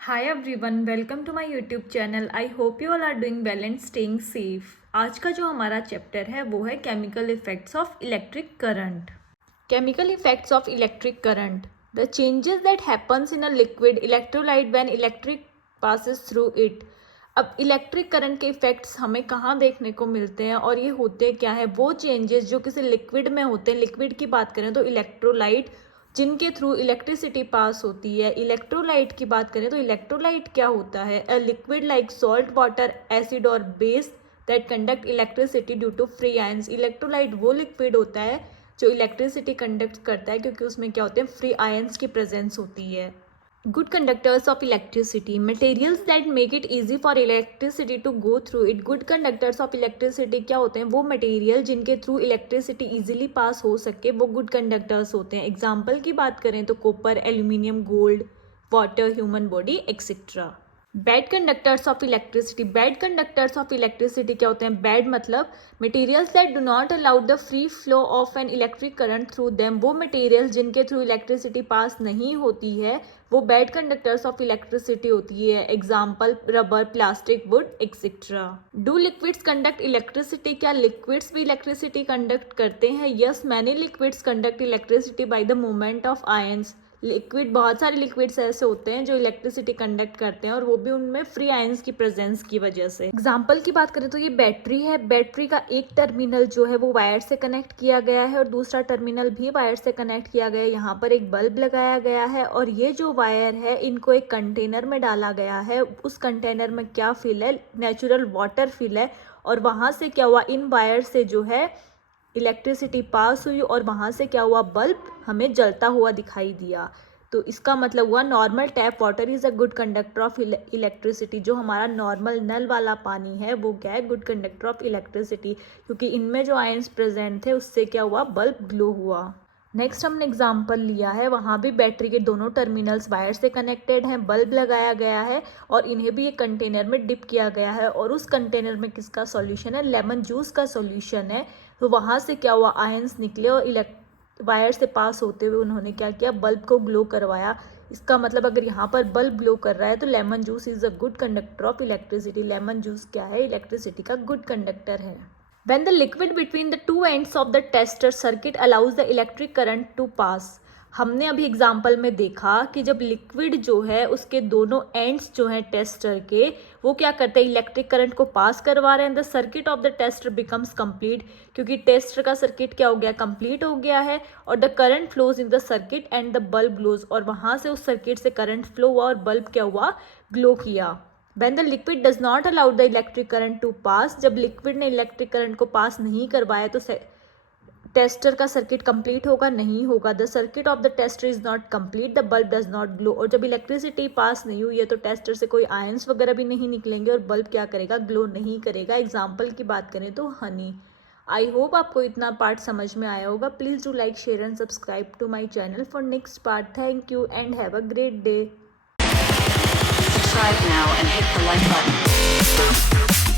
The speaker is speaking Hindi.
Hi everyone, welcome to my YouTube channel. I hope you all are doing well and staying safe. आज का जो हमारा चैप्टर है वो है chemical effects of electric current. Chemical effects of electric current, the changes that happens in a liquid electrolyte when electric passes through it. अब इलेक्ट्रिक करंट के इफेक्ट्स हमें कहाँ देखने को मिलते हैं और ये होते क्या है? वो चेंजेस जो किसी लिक्विड में होते हैं। लिक्विड की बात करें तो इलेक्ट्रोलाइट, जिनके थ्रू इलेक्ट्रिसिटी पास होती है। इलेक्ट्रोलाइट की बात करें तो इलेक्ट्रोलाइट क्या होता है? A liquid like salt, water, acid और base that conduct electricity due to free ions. Electrolyte वो लिक्विड होता है जो इलेक्ट्रिसिटी कंडक्ट करता है क्योंकि उसमें क्या होते हैं? फ्री आयंस की प्रेजेंस होती है। Good conductors of electricity, materials that make it easy for electricity to go through it. Good conductors of electricity क्या होते हैं? वो मटेरियल जिनके थ्रू इलेक्ट्रिसिटी इजीली पास हो सके, वो गुड कंडक्टर्स होते हैं। एग्जाम्पल की बात करें तो copper, aluminium, gold, water, human body etcetera. Bad conductors of electricity, bad conductors of electricity क्या होते हैं? बैड मतलब materials that do not allow the free flow of an electric current through them. वो मटेरियल्स जिनके थ्रू इलेक्ट्रिसिटी पास नहीं होती है वो बैड कंडक्टर्स ऑफ इलेक्ट्रिसिटी होती है। Example rubber, plastic, would etcetera. Do liquids conduct electricity, क्या लिक्विड्स भी इलेक्ट्रिसिटी कंडक्ट करते हैं? Yes, many liquids conduct electricity by the movement of ions. Liquid, बहुत सारे लिक्विड्स ऐसे होते हैं जो इलेक्ट्रिसिटी कंडक्ट करते हैं और वो भी उनमें फ्री आयंस की प्रेजेंस की वजह से। एग्जाम्पल की बात करें तो ये बैटरी है। बैटरी का एक टर्मिनल जो है वो वायर से कनेक्ट किया गया है और दूसरा टर्मिनल भी वायर से कनेक्ट किया गया है। यहाँ पर एक बल्ब लगाया गया है और ये जो वायर है इनको एक कंटेनर में डाला गया है। उस कंटेनर में क्या फिल है? नेचुरल वाटर फिल है। और वहाँ से क्या हुआ? इन वायर से जो है इलेक्ट्रिसिटी पास हुई और वहाँ से क्या हुआ? बल्ब हमें जलता हुआ दिखाई दिया। तो इसका मतलब हुआ normal tap water is a good conductor of electricity. जो हमारा नॉर्मल नल वाला पानी है वो क्या है? गुड कंडक्टर ऑफ इलेक्ट्रिसिटी, क्योंकि इनमें जो आयंस प्रेजेंट थे उससे क्या हुआ? बल्ब ग्लो हुआ। नेक्स्ट हमने एग्जाम्पल लिया है, वहाँ भी बैटरी के दोनों टर्मिनल्स वायर से कनेक्टेड हैं, बल्ब लगाया गया है और इन्हें भी एक कंटेनर में डिप किया गया है और उस कंटेनर में किसका सॉल्यूशन है? लेमन जूस का सॉल्यूशन है। तो वहाँ से क्या हुआ? आयंस निकले और वायर से पास होते हुए उन्होंने क्या किया? बल्ब को ग्लो करवाया। इसका मतलब अगर यहाँ पर बल्ब ग्लो कर रहा है तो lemon juice is a good conductor of electricity. Lemon juice क्या है? इलेक्ट्रिसिटी का गुड कंडक्टर है। When the liquid between the two ends of the tester circuit allows the electric current to pass। हमने अभी एग्जाम्पल में देखा कि जब लिक्विड जो है उसके दोनों एंड्स जो हैं टेस्टर के, वो क्या करते हैं? इलेक्ट्रिक करंट को पास करवा रहे हैं। The circuit of the tester becomes complete, क्योंकि टेस्टर का सर्किट क्या हो गया? कंप्लीट हो गया है। और the current flows in the circuit and the bulb glows, और वहाँ से उस सर्किट से करंट फ्लो हुआ और बल्ब क्या हुआ? ग्लो किया। When the liquid does not allow the electric current to pass, जब लिक्विड ने इलेक्ट्रिक करंट को पास नहीं करवाया तो टेस्टर का सर्किट कंप्लीट होगा? नहीं होगा। The circuit of the tester is not complete, the bulb does not glow. और जब इलेक्ट्रिसिटी पास नहीं हुई है तो टेस्टर से कोई आयंस वगैरह भी नहीं निकलेंगे और बल्ब क्या करेगा? ग्लो नहीं करेगा। एग्जाम्पल की बात करें तो हनी। आई होप आपको इतना पार्ट समझ में आया होगा। Please do like, share and subscribe to my channel for next part. Thank you and have a great day. Subscribe now and hit the like button.